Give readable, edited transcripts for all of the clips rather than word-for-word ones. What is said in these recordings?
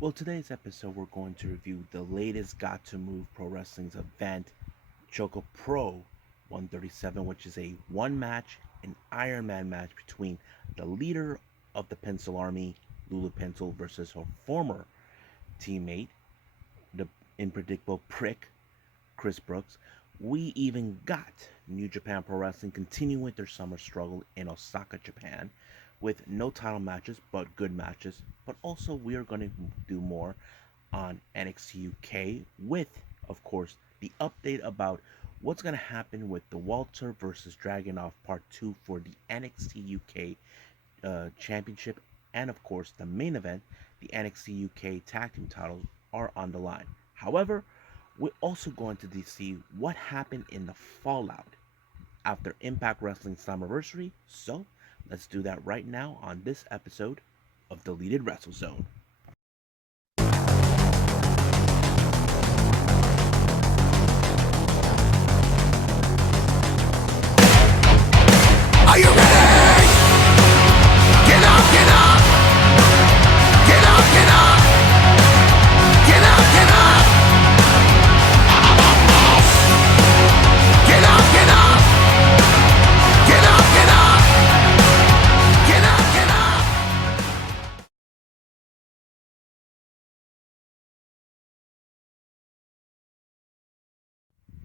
Well, today's episode, we're going to review the latest Gatoh Move Pro Wrestling's event, ChocoPro 137, which is a one match, an Ironman match between the leader of the Pencil Army, Lulu Pencil, versus her former teammate, the unpredictable prick, Chris Brooks. We even got New Japan Pro Wrestling continuing their summer struggle in Osaka, Japan, with no title matches but good matches. But also, we are going to do more on NXT UK with, of course, the update about what's going to happen with the Walter versus Dragunov Part 2 for the NXT UK Championship. And, of course, the main event, the NXT UK Tag Team titles, are on the line. However, we're also going to see what happened in the fallout after Impact Wrestling Slammiversary. So, let's do that right now on this episode of Deleted Wrestle Zone. Are you ready? Get up, get up! Get up, get up! Get up, get up! Get up, get up! Get up, get up! Get up, get up!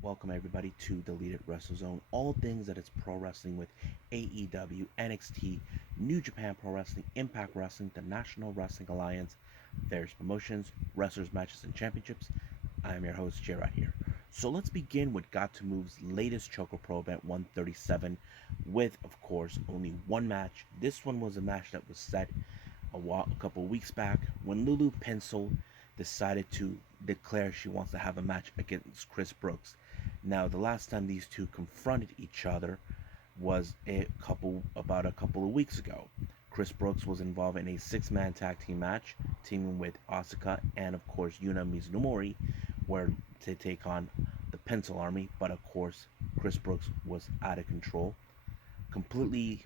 Welcome everybody to Deleted Wrestle Zone. All things that is pro wrestling with AEW, NXT, New Japan Pro Wrestling, Impact Wrestling, the National Wrestling Alliance, various promotions, wrestlers, matches, and championships. I am your host, Gerard here. So let's begin with Gatoh Move's latest ChocoPro event 137 with, of course, only one match. This one was a match that was set a couple weeks back when Lulu Pencil decided to declare she wants to have a match against Chris Brooks. Now, the last time these two confronted each other was about a couple of weeks ago. Chris Brooks was involved in a six-man tag team match, teaming with Osaka and of course Yuna Mizunori, where to take on the Pencil Army. But of course, Chris Brooks was out of control, completely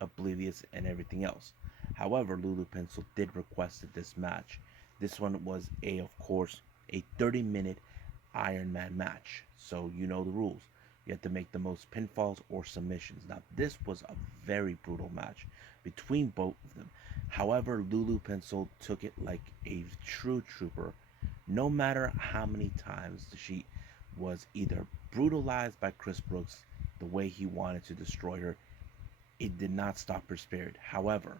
oblivious and everything else. However, Lulu Pencil did request this match. This one was of course, a 30-minute Ironman match. So you know the rules. You have to make the most pinfalls or submissions. Now, this was a very brutal match between both of them. However, Lulu Pencil took it like a true trooper. No matter how many times she was either brutalized by Chris Brooks the way he wanted to destroy her, it did not stop her spirit. However,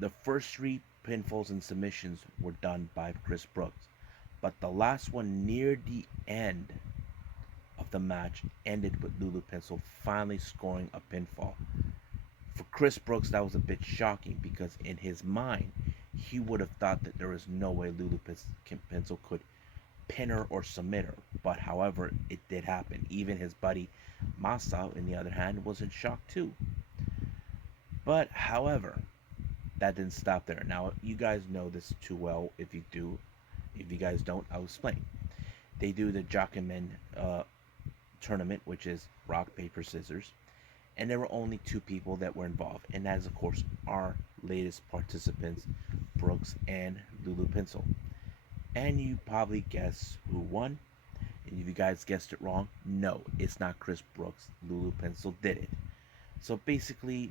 the first three pinfalls and submissions were done by Chris Brooks, but the last one near the end of the match ended with Lulu Pencil finally scoring a pinfall. For Chris Brooks, that was a bit shocking because in his mind, he would have thought that there was no way Lulu Pencil could pin her or submit her. But however, it did happen. Even his buddy Masa, on the other hand, was in shock too. But however, that didn't stop there. Now, you guys know this too well. If you do, if you guys don't, I'll explain. They do the Jockeyman tournament, which is rock, paper, scissors. And there were only two people that were involved. And that is, of course, our latest participants, Brooks and Lulu Pencil. And you probably guess who won. And if you guys guessed it wrong, no, it's not Chris Brooks. Lulu Pencil did it. So basically,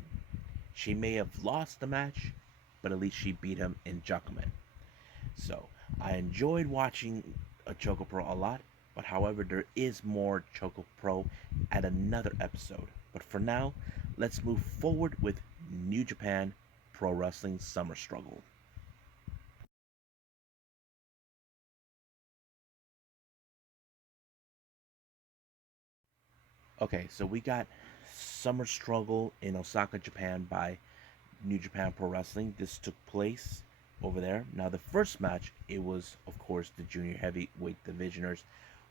she may have lost the match, but at least she beat him in Jockeyman. So I enjoyed watching a Choco Pro a lot, but however, there is more Choco Pro at another episode. But for now, let's move forward with New Japan Pro Wrestling Summer Struggle. Okay, so we got Summer Struggle in Osaka, Japan by New Japan Pro Wrestling. This took place over there. Now, the first match, it was, of course, the junior heavyweight divisioners.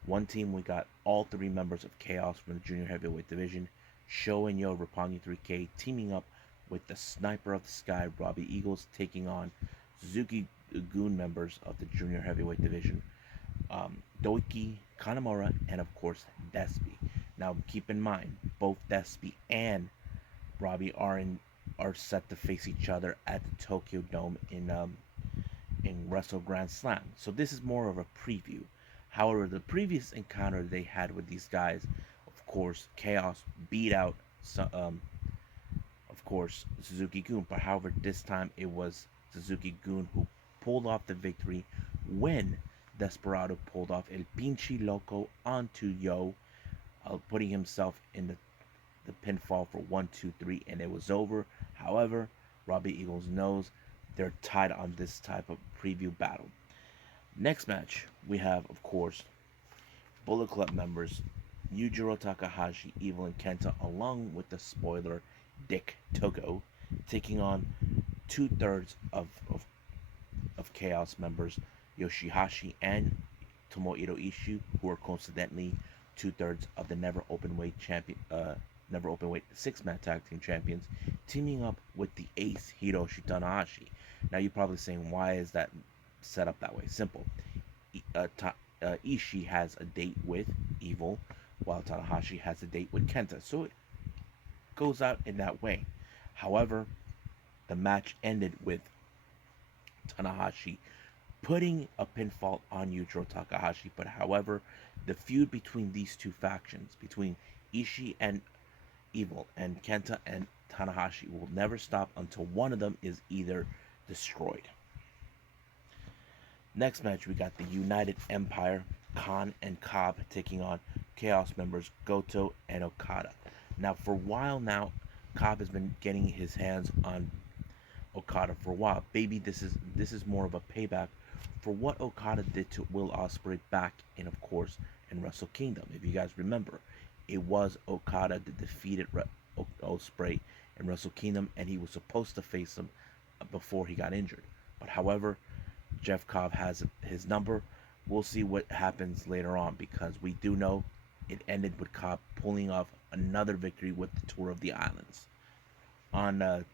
One team, we got all three members of Chaos from the junior heavyweight division, Sho and Yo Roppongi 3K, teaming up with the Sniper of the Sky, Robbie Eagles, taking on Suzuki Goon members of the junior heavyweight division, Doiki, Kanamura, and of course, Despy. Now, keep in mind, both Despy and Robbie are set to face each other at the Tokyo Dome in Wrestle Grand Slam. So this is more of a preview. However, the previous encounter they had with these guys, of course, Chaos beat out, of course, Suzuki Gun. But however, this time it was Suzuki Gun who pulled off the victory when Desperado pulled off El Pinche Loco onto Yo, putting himself in the pinfall for 1, 2, 3, and it was over. However, Robbie Eagles knows they're tied on this type of preview battle. Next match, we have, of course, Bullet Club members Yujiro Takahashi, Evil, and Kenta, along with the spoiler Dick Togo, taking on 2/3 of Chaos members Yoshihashi and Tomohiro Ishii, who are coincidentally 2/3 of the Never Openweight six-man tag team champions, teaming up with the ace Hiroshi Tanahashi. Now you're probably saying, why is that set up that way? Simple. Ishii has a date with Evil, while Tanahashi has a date with Kenta. So it goes out in that way. However, the match ended with Tanahashi putting a pinfall on Yujiro Takahashi. But however, the feud between these two factions, between Ishii and Evil and Kenta and Tanahashi, will never stop until one of them is either destroyed. Next match, we got the United Empire, Khan and Cobb, taking on Chaos members Goto and Okada. Now, for a while now, Cobb has been getting his hands on Okada for a while. Baby, this is more of a payback for what Okada did to Will Ospreay back in, of course, in Wrestle Kingdom. If you guys remember, it was Okada that defeated Ospreay in Wrestle Kingdom, and he was supposed to face him before he got injured. But however, Jeff Cobb has his number. We'll see what happens later on, because we do know it ended with Cobb pulling off another victory with the Tour of the Islands on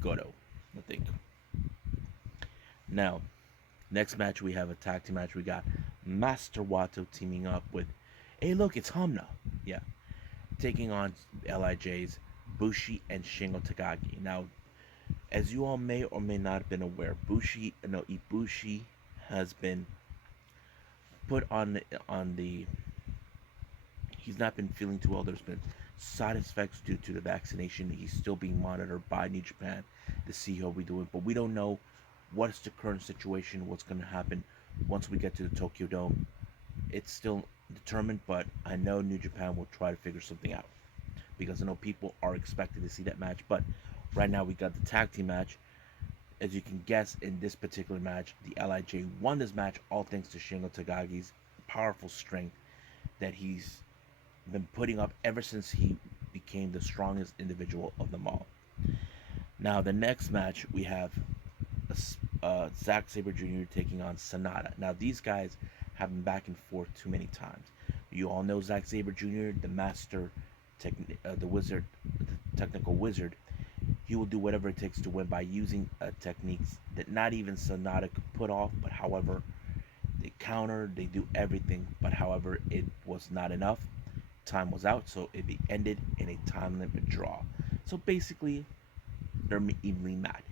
Goto, I think. Now, next match, we have a tag team match. We got Master Wato teaming up with, hey, look, it's Hamna. Yeah, taking on LIJ's Bushi and Shingo Takagi. Now, as you all may or may not have been aware, Ibushi has been put on the. He's not been feeling too well. There's been side effects due to the vaccination. He's still being monitored by New Japan to see how we doing, but we don't know what is the current situation, what's going to happen once we get to the Tokyo Dome. It's still determined, but I know New Japan will try to figure something out, because I know people are expected to see that match. But right now we got the tag team match. As you can guess, in this particular match, the LIJ won this match, all thanks to Shingo Takagi's powerful strength that he's been putting up ever since he became the strongest individual of them all. Now, the next match, we have Zack Sabre Jr. taking on Sonata. Now, these guys have been back and forth too many times. You all know Zack Sabre Jr., the master, the wizard, the technical wizard. He will do whatever it takes to win by using techniques that not even Sonata could put off. But however, they counter, they do everything. But however, it was not enough. Time was out, so it ended in a time limit draw. So basically, they're evenly matched.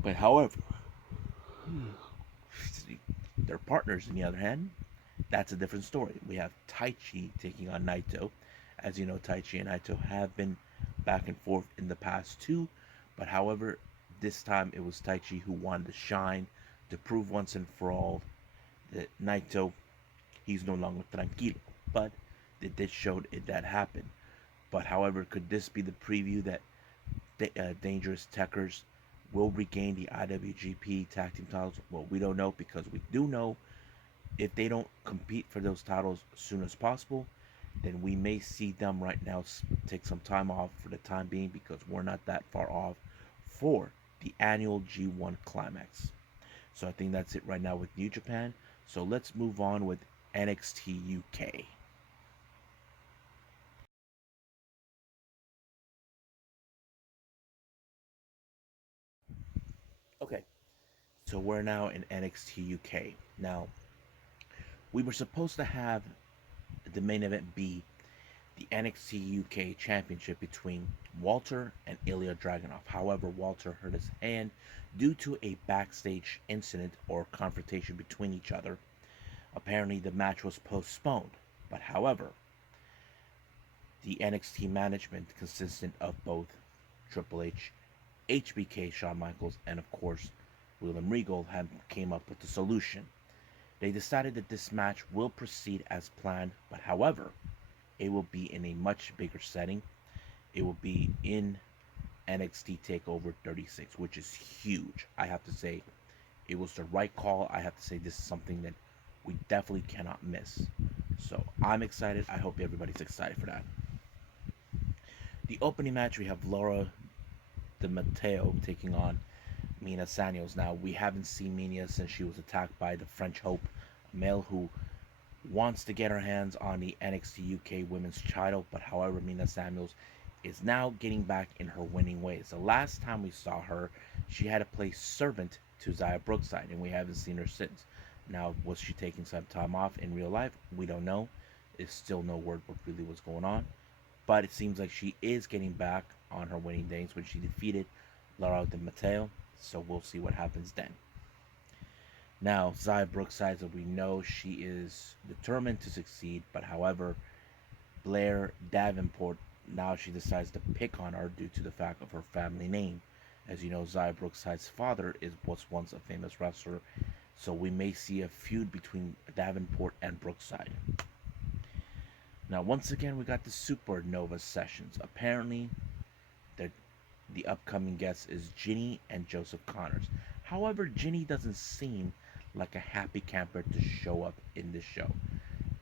But however, their partners, on the other hand, that's a different story. We have Taichi taking on Naito. As you know, Taichi and Naito have been back and forth in the past too. But however, this time it was Taichi who wanted to shine, to prove once and for all that Naito, he's no longer tranquilo. But it did show that happened. But however, could this be the preview that Dangerous Techers will regain the IWGP Tag Team titles? Well, we don't know, because we do know if they don't compete for those titles as soon as possible, then we may see them right now take some time off for the time being, because we're not that far off for the annual G1 Climax. So I think that's it right now with New Japan. So let's move on with NXT UK. Okay, so we're now in NXT UK. Now, we were supposed to have the main event be the NXT UK Championship between Walter and Ilya Dragunov. However, Walter hurt his hand due to a backstage incident or confrontation between each other. Apparently, the match was postponed. But however, the NXT management, consistent of both Triple H, HBK, Shawn Michaels, and of course William Regal, came up with a solution. They decided that this match will proceed as planned, but however, it will be in a much bigger setting. It will be in NXT TakeOver 36, which is huge. I have to say, it was the right call. I have to say, this is something that we definitely cannot miss. So I'm excited. I hope everybody's excited for that. The opening match, we have Laura Di Matteo taking on Mina Samuels. Now, we haven't seen Mina since she was attacked by the French Hope, a male who wants to get her hands on the NXT UK Women's title, but however, Mina Samuels is now getting back in her winning ways. The last time we saw her, she had to play servant to Xia Brookside, and we haven't seen her since. Now, was she taking some time off in real life? We don't know. There's still no word what really was going on, but it seems like she is getting back on her winning days when she defeated Laura Di Matteo, so we'll see what happens then. Now, Xia Brookside, as we know, she is determined to succeed, but however, Blair Davenport, now she decides to pick on her due to the fact of her family name. As you know, Xia Brookside's father was once a famous wrestler, so we may see a feud between Davenport and Brookside. Now, once again, we got the Supernova sessions. Apparently, the upcoming guest is Ginny and Joseph Connors. However, Ginny doesn't seem like a happy camper to show up in this show.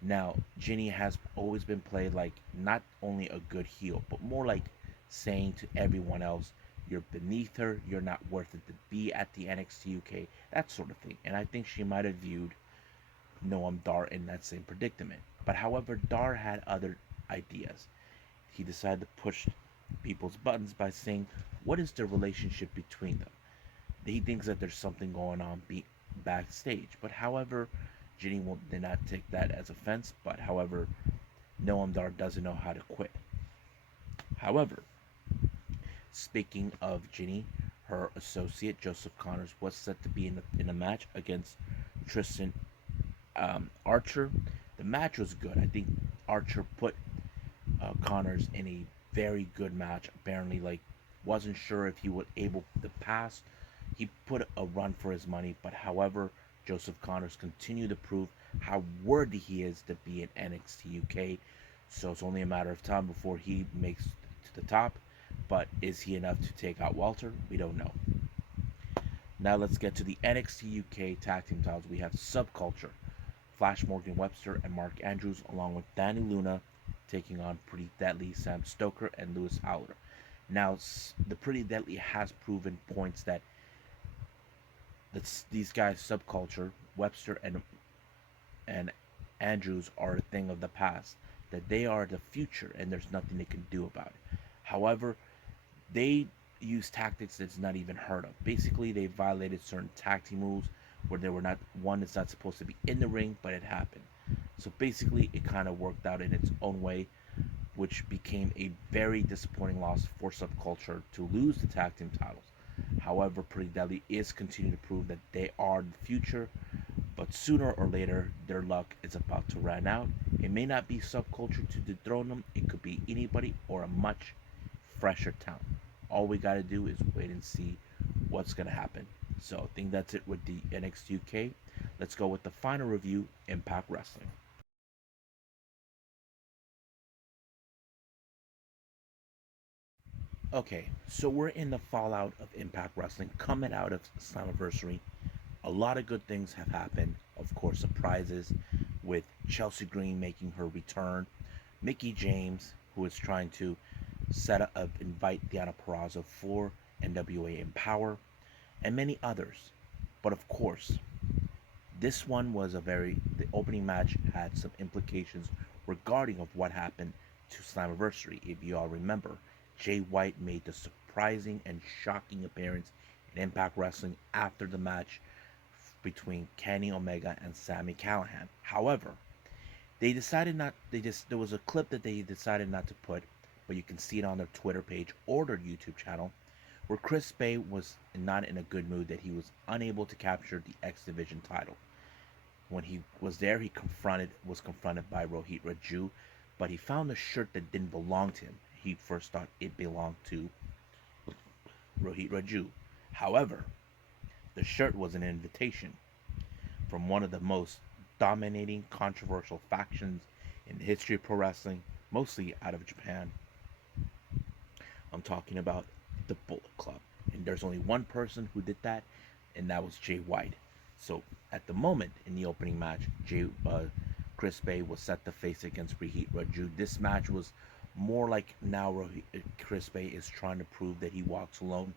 Now, Ginny has always been played like not only a good heel, but more like saying to everyone else, you're beneath her, you're not worth it to be at the NXT UK, that sort of thing. And I think she might have viewed Noam Dar in that same predicament. But however, Dar had other ideas. He decided to push people's buttons by saying, what is the relationship between them? He thinks that there's something going on backstage. But however, Ginny did not take that as offense. But however, Noam Dar doesn't know how to quit. However, speaking of Ginny, her associate Joseph Connors was set to be in a match against Tristan Archer. The match was good. I think Archer put Connors in a very good match. Apparently, like, wasn't sure if he would able to pass. He put a run for his money, but however, Joseph Connors continued to prove how worthy he is to be in NXT UK. So it's only a matter of time before he makes to the top. But is he enough to take out Walter? We don't know. Now let's get to the NXT UK Tag Team titles. We have Subculture, Flash Morgan Webster and Mark Andrews, along with Danny Luna taking on Pretty Deadly, Sam Stoker, and Lewis Howler. Now, the Pretty Deadly has proven points that these guys, Subculture, Webster, and Andrews, are a thing of the past. That they are the future, and there's nothing they can do about it. However, they use tactics that's not even heard of. Basically, they violated certain tag team rules where they were not one that's not supposed to be in the ring, but it happened. So basically, it kind of worked out in its own way, which became a very disappointing loss for Subculture to lose the tag team titles. However, Pretty Deadly is continuing to prove that they are the future, but sooner or later, their luck is about to run out. It may not be Subculture to dethrone them, it could be anybody or a much fresher talent. All we got to do is wait and see what's going to happen. So I think that's it with the NXT UK. Let's go with the final review, Impact Wrestling. Okay, so we're in the fallout of Impact Wrestling coming out of Slammiversary. A lot of good things have happened. Of course, surprises with Chelsea Green making her return, Mickey James, who is trying to invite Deonna Purrazzo for NWA Empower, and many others. But of course, this one was the opening match had some implications regarding of what happened to Slammiversary. If you all remember, Jay White made the surprising and shocking appearance in Impact Wrestling after the match between Kenny Omega and Sami Callihan. However, They decided not. There was a clip that they decided not to put, but you can see it on their Twitter page or their YouTube channel, where Chris Bay was not in a good mood that he was unable to capture the X Division title. When he was there, he was confronted by Rohit Raju, but he found a shirt that didn't belong to him. He first thought it belonged to Rohit Raju. However, the shirt was an invitation from one of the most dominating, controversial factions in the history of pro wrestling, mostly out of Japan. I'm talking about the Bullet Club. And there's only one person who did that, and that was Jay White. So at the moment in the opening match, Chris Bay was set to face against Rohit Raju. This match was more like now Chris Bay is trying to prove that he walks alone,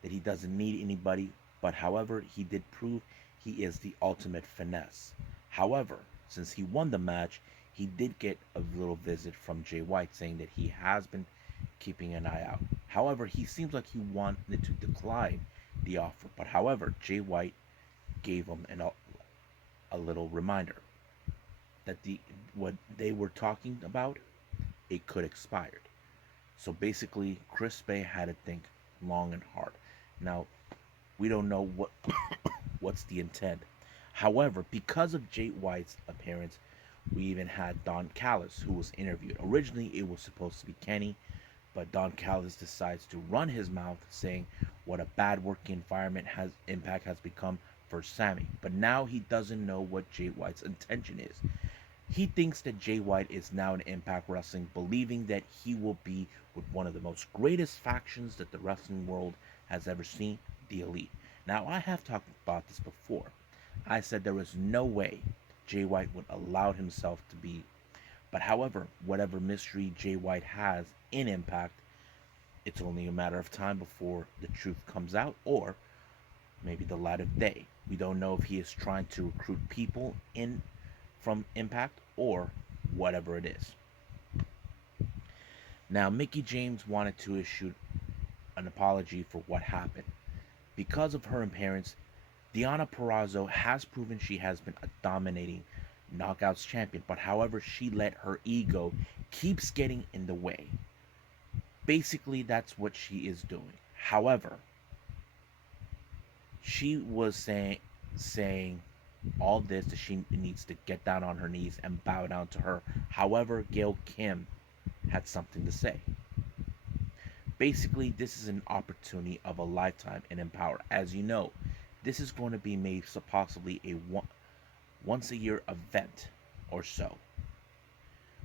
that he doesn't need anybody. But however, he did prove he is the ultimate finesse. However, since he won the match, he did get a little visit from Jay White saying that he has been keeping an eye out. However, he seems like he wanted to decline the offer. But however, Jay White gave him a little reminder that what they were talking about, it could expired. So basically, Chris Bay had to think long and hard. Now, we don't know what's the intent. However, because of Jay White's appearance, we even had Don Callis, who was interviewed. Originally, it was supposed to be Kenny, but Don Callis decides to run his mouth, saying what a bad working environment Impact has become for Sammy. But now he doesn't know what Jay White's intention is. He thinks that Jay White is now in Impact Wrestling, believing that he will be with one of the most greatest factions that the wrestling world has ever seen, the Elite. Now, I have talked about this before. I said there was no way Jay White would allow himself to be. But however, whatever mystery Jay White has in Impact, it's only a matter of time before the truth comes out, or maybe the light of day. We don't know if he is trying to recruit people in from Impact or whatever it is. Now, Mickie James wanted to issue an apology for what happened. Because of her appearance, Deonna Purrazzo has proven she has been a dominating Knockouts champion, but however, she let her ego keeps getting in the way. Basically, that's what she is doing. However, she was saying all this that she needs to get down on her knees and bow down to her. However, Gail Kim had something to say. Basically, this is an opportunity of a lifetime in Empower. As you know, this is going to be made possibly a once a year event or so.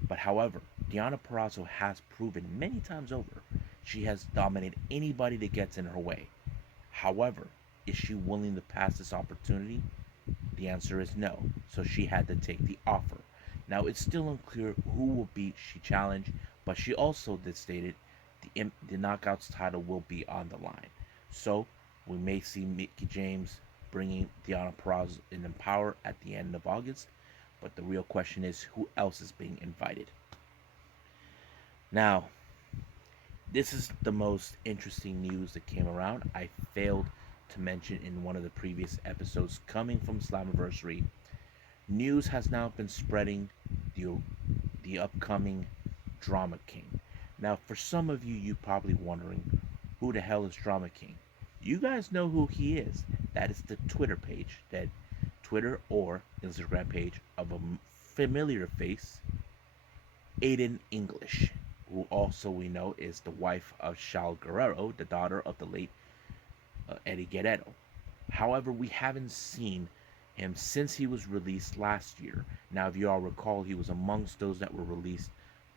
But however, Deonna Purrazzo has proven many times over she has dominated anybody that gets in her way. However, is she willing to pass this opportunity? The answer is no. So she had to take the offer. Now, it's still unclear who will be she challenged, but she also did stated the Knockouts title will be on the line. So we may see Mickie James bringing Deonna Purrazzo in Empower at the end of August. But the real question is, who else is being invited? Now, this is the most interesting news that came around. I failed to mention in one of the previous episodes, coming from Slammiversary. News has now been spreading the upcoming Drama King. Now, for some of you, you're probably wondering, who the hell is Drama King? You guys know who he is. That is the Twitter page, that Twitter or Instagram page of a familiar face, Aiden English, who also we know is the wife of Shal Guerrero, the daughter of the late Eddie Guerrero. However, we haven't seen him since he was released last year. Now, if you all recall, he was amongst those that were released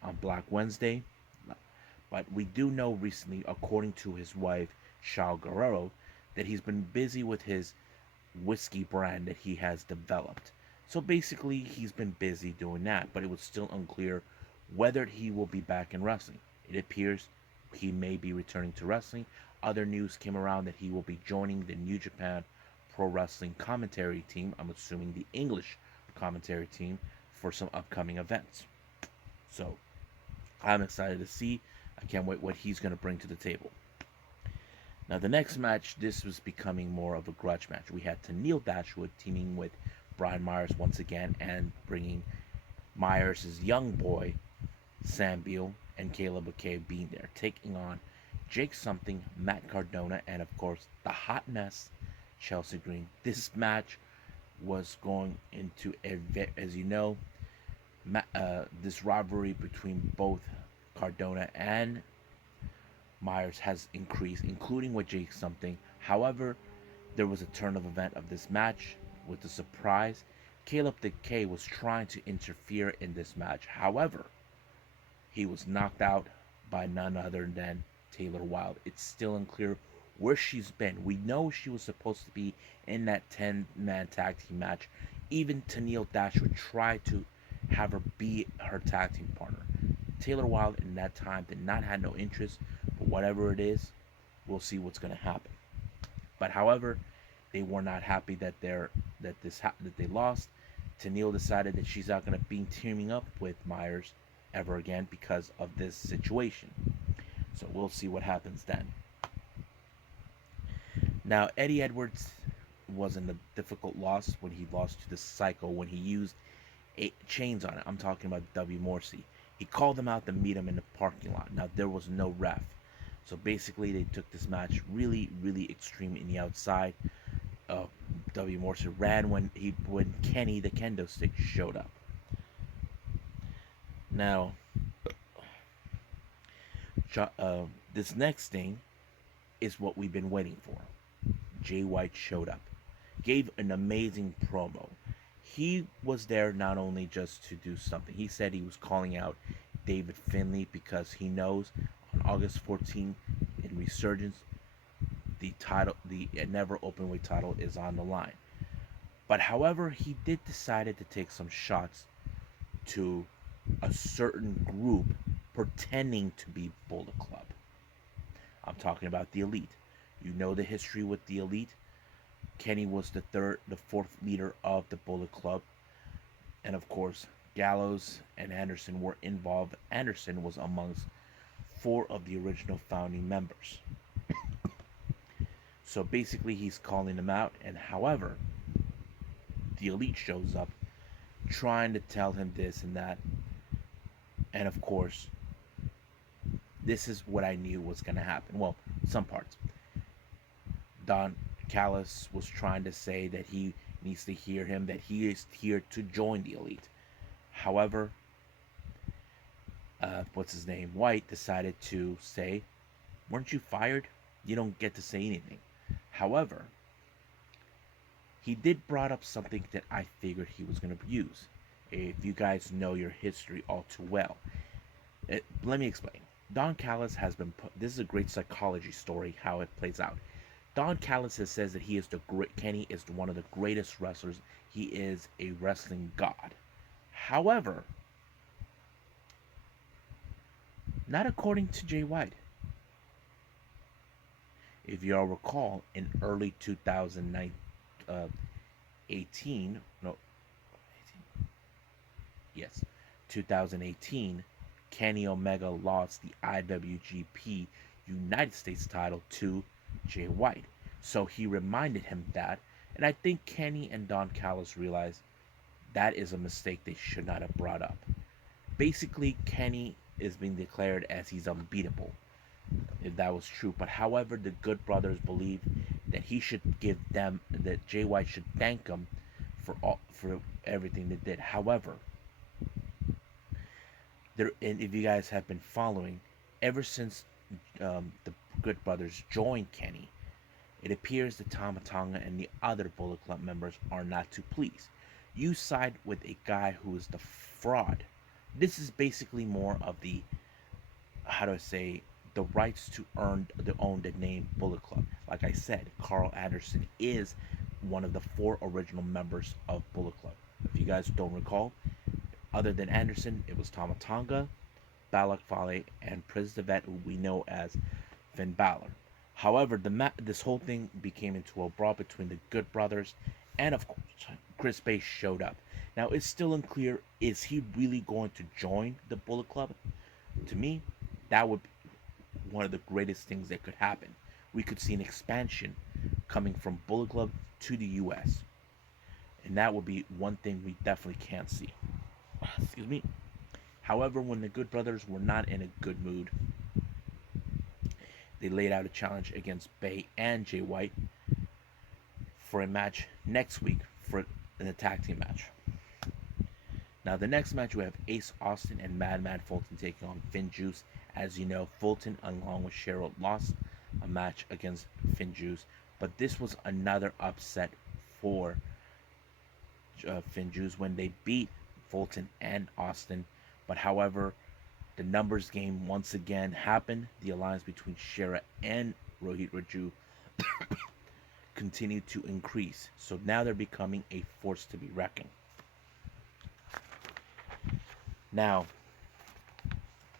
on Black Wednesday. But we do know recently, according to his wife, Shal Guerrero, that he's been busy with his whiskey brand that he has developed. So basically, he's been busy doing that, but it was still unclear whether he will be back in wrestling. It appears he may be returning to wrestling. Other news came around that he will be joining the New Japan Pro Wrestling commentary team. I'm assuming the English commentary team for some upcoming events. So I'm excited to see. I can't wait what he's going to bring to the table. Now, the next match, this was becoming more of a grudge match. We had Tennille Dashwood teaming with Brian Myers once again and bringing Myers' young boy, Sam Beal, and Caleb McCabe being there, taking on Jake Something, Matt Cardona, and of course the hot mess, Chelsea Green. This match was going into as you know, this rivalry between both Cardona and Myers has increased, including with Jake Something. However, there was a turn of event of this match with the surprise. Caleb the K was trying to interfere in this match. However, he was knocked out by none other than Taylor Wilde. It's still unclear where she's been. We know she was supposed to be in that 10-man tag team match. Even Tennille Dashwood tried to have her be her tag team partner. Taylor Wilde in that time did not have no interest, but whatever it is, we'll see what's going to happen. But however, they were not happy that they lost. Tennille decided that she's not going to be teaming up with Myers ever again because of this situation. So we'll see what happens then. Now, Eddie Edwards was in a difficult loss when he lost to the Psycho when he used chains on it. I'm talking about W. Morrissey. He called them out to meet him in the parking lot. Now, there was no ref. So basically, they took this match really, really extreme in the outside. W. Morrissey ran when Kenny the kendo stick showed up. Now, this next thing is what we've been waiting for. Jay White showed up, gave an amazing promo. He was there not only just to do something. He said he was calling out David Finlay because he knows on August 14th in Resurgence, the never openweight title is on the line. But however, he did decided to take some shots to a certain group pretending to be Bullet Club. I'm talking about the Elite. You know the history with the Elite. Kenny was the fourth leader of the Bullet Club. And of course, Gallows and Anderson were involved. Anderson was amongst 4 of the original founding members. So basically, he's calling them out. And however, the Elite shows up trying to tell him this and that. And of course, this is what I knew was going to happen. Well, some parts. Don Callis was trying to say that he needs to hear him, that he is here to join the Elite. However, White decided to say, weren't you fired? You don't get to say anything. However, he did brought up something that I figured he was going to use. If you guys know your history all too well. Let me explain. Don Callis has been this is a great psychology story, how it plays out. Don Callis says that Kenny is one of the greatest wrestlers. He is a wrestling god. However, not according to Jay White. If you all recall, in early 2018, Kenny Omega lost the IWGP United States title to Jay White. So he reminded him that, and I think Kenny and Don Callis realized that is a mistake they should not have brought up. Basically, Kenny is being declared as he's unbeatable, if that was true. But however, the Good Brothers believe that that Jay White should thank him for everything they did. However, and if you guys have been following, ever since the Good Brothers joined Kenny, it appears that Tama Tonga and the other Bullet Club members are not too pleased. You side with a guy who is the fraud. This is basically more of the, the rights to own the name Bullet Club. Like I said, Carl Anderson is one of the 4 original members of Bullet Club. If you guys don't recall, other than Anderson, it was Tama Tonga, Balak Fale, and Prince Devet, who we know as Finn Balor. However, this whole thing became into a brawl between the Good Brothers, and of course, Chris Bay showed up. Now, it's still unclear, is he really going to join the Bullet Club? To me, that would be one of the greatest things that could happen. We could see an expansion coming from Bullet Club to the US. And that would be one thing we definitely can't see. Excuse me. However, when the Good Brothers were not in a good mood, they laid out a challenge against Bay and Jay White for a match next week for an tag team match. Now, the next match, we have Ace Austin and Madman Fulton taking on Finn Juice. As you know, Fulton, along with Cheryl, lost a match against Finn Juice, but this was another upset for Finn Juice when they beat Fulton and Austin. But however, the numbers game once again happened. The alliance between Shera and Rohit Raju continued to increase. So now they're becoming a force to be reckoned. Now,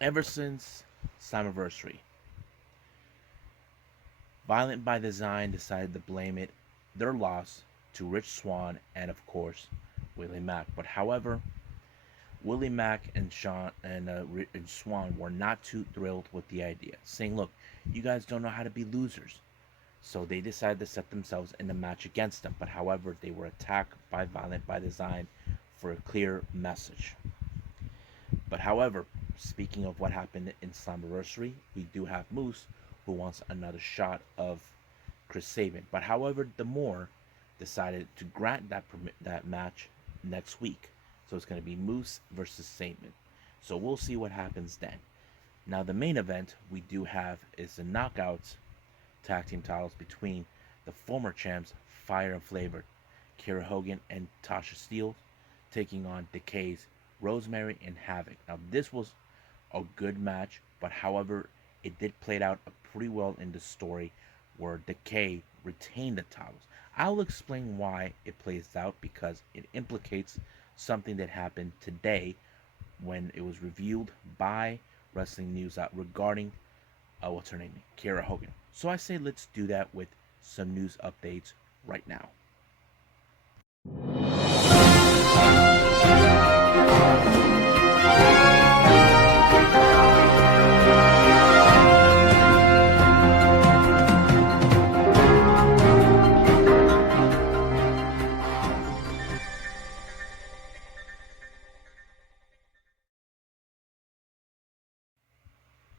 ever since Slammiversary, Violent by Design decided to blame their loss to Rich Swann and, of course, Willie Mack. But however, Willie Mack and Swann were not too thrilled with the idea, saying, look, you guys don't know how to be losers. So they decided to set themselves in a match against them. But however, they were attacked by Violent by Design for a clear message. But however, speaking of what happened in Slammiversary, we do have Moose, who wants another shot of Chris Sabin. But however, the Moore decided to grant that match next week. So it's going to be Moose versus Sabin. So we'll see what happens then. Now the main event we do have is the Knockouts tag team titles between the former champs Fire and Flavor, Kiera Hogan and Tasha Steele, taking on Decay's Rosemary and Havoc. Now this was a good match, but however, it did play out pretty well in the story where Decay retained the titles. I'll explain why it plays out because it implicates something that happened today when it was revealed by Wrestling News out regarding what's her name, Kiera Hogan. So I say let's do that with some news updates right now.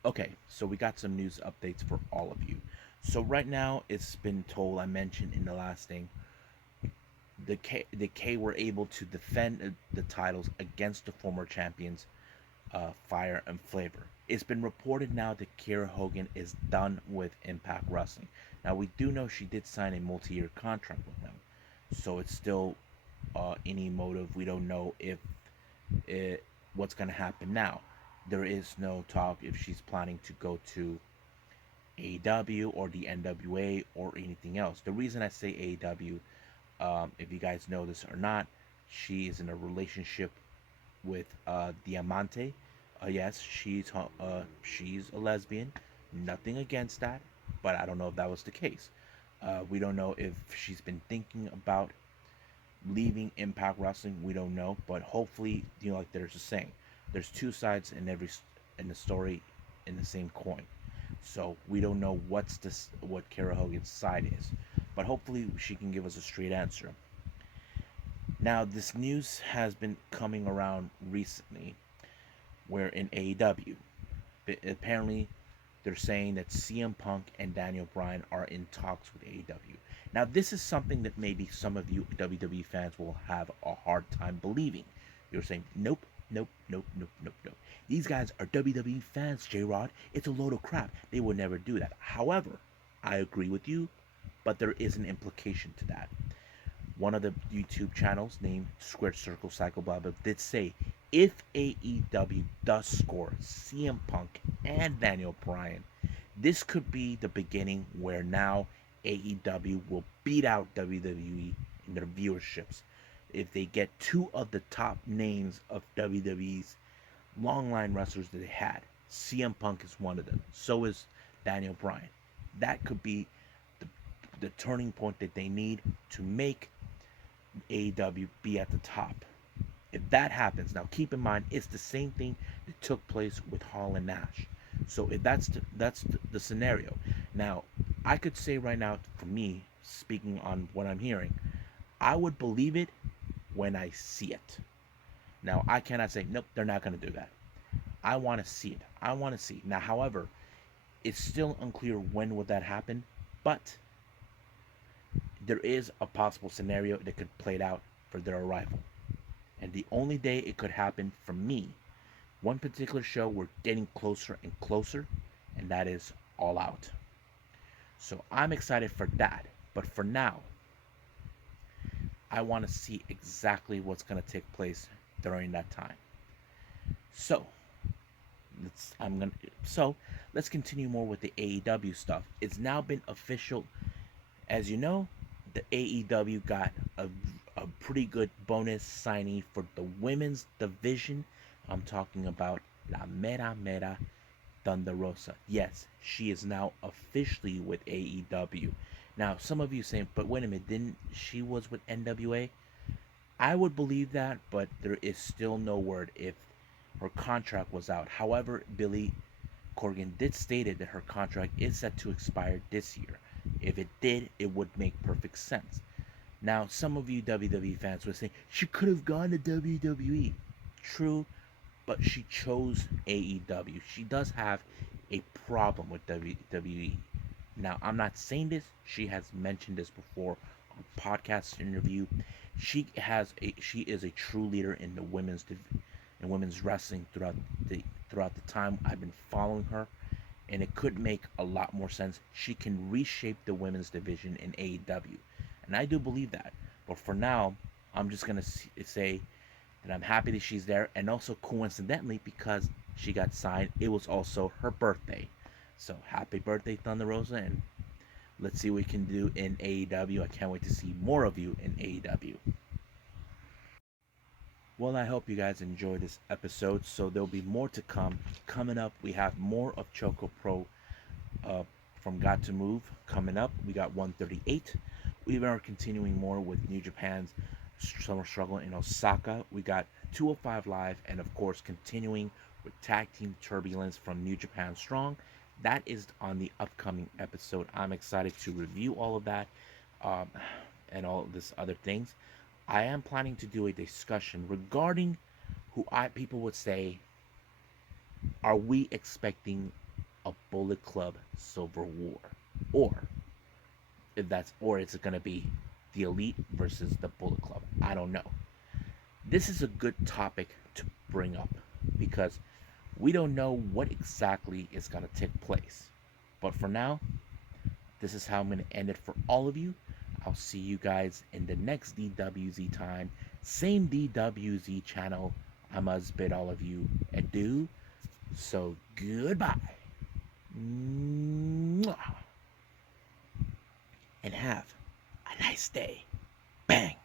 Okay, so we got some news updates for all of you. So right now, it's been told, I mentioned in the last thing, the K were able to defend the titles against the former champions, Fire and Flavor. It's been reported now that Kiera Hogan is done with Impact Wrestling. Now we do know she did sign a multi-year contract with them, so it's still any motive. We don't know if what's going to happen now. There is no talk if she's planning to go to AEW or the NWA or anything else. The reason I say AEW, if you guys know this or not, she is in a relationship with Diamante. Yes, she's a lesbian. Nothing against that, but I don't know if that was the case. We don't know if she's been thinking about leaving Impact Wrestling. We don't know, but hopefully, like there's a saying, there's two sides in the story in the same coin. So we don't know what Kiera Hogan's side is, but hopefully she can give us a straight answer. Now this news has been coming around recently, where in AEW, apparently they're saying that CM Punk and Daniel Bryan are in talks with AEW. Now this is something that maybe some of you WWE fans will have a hard time believing. You're saying, nope. These guys are WWE fans, J-Rod. It's a load of crap. They would never do that. However, I agree with you, but there is an implication to that. One of the YouTube channels named Squared Circle Cycle Blah Blah did say, if AEW does score CM Punk and Daniel Bryan, this could be the beginning where now AEW will beat out WWE in their viewerships. If they get two of the top names of WWE's long line wrestlers that they had. CM Punk is one of them. So is Daniel Bryan. That could be the turning point that they need to make AEW be at the top. If that happens, now keep in mind, it's the same thing that took place with Hall and Nash. So if that's the scenario. Now, I could say right now, for me, speaking on what I'm hearing, I would believe it when I see it. Now, I cannot say, nope, they're not going to do that. I want to see it. I want to see it. Now, however, it's still unclear when would that happen, but there is a possible scenario that could play it out for their arrival. And the only day it could happen for me, one particular show we're getting closer and closer, and that is All Out. So I'm excited for that. But for now, I want to see exactly what's going to take place during that time. So let's continue more with the AEW stuff. It's now been official. As you know, the AEW got a pretty good bonus signing for the women's division. I'm talking about La Mera Mera Thunder Rosa. Yes, she is now officially with AEW. Now, some of you saying, but wait a minute, didn't she was with NWA? I would believe that, but there is still no word if her contract was out. However, Billy Corgan did state that her contract is set to expire this year. If it did, it would make perfect sense. Now, some of you WWE fans would say she could have gone to WWE. True, but she chose AEW. She does have a problem with WWE. Now, I'm not saying this. She has mentioned this before on podcast interview. She is a true leader in the women's wrestling throughout the time I've been following her, and it could make a lot more sense. She can reshape the women's division in AEW, and I do believe that. But for now, I'm just gonna say that I'm happy that she's there, and also coincidentally, because she got signed, it was also her birthday. So happy birthday, Thunder Rosa, and let's see what we can do in AEW. I can't wait to see more of you in AEW. Well, I hope you guys enjoyed this episode. So there'll be more to come. Coming up, we have more of ChocoPro from Gatoh Move coming up. We got 138. We are continuing more with New Japan's Summer Struggle in Osaka. We got 205 Live, and of course, continuing with Tag Team Turbulence from New Japan Strong. That is on the upcoming episode. I'm excited to review all of that and all of this other things. I am planning to do a discussion regarding people would say, are we expecting a Bullet Club Civil War, or is it going to be the Elite versus the Bullet Club? I don't know. This is a good topic to bring up because we don't know what exactly is going to take place. But for now, this is how I'm going to end it for all of you. I'll see you guys in the next DWZ time. Same DWZ channel. I must bid all of you adieu. So goodbye. Mwah. And have a nice day. Bang.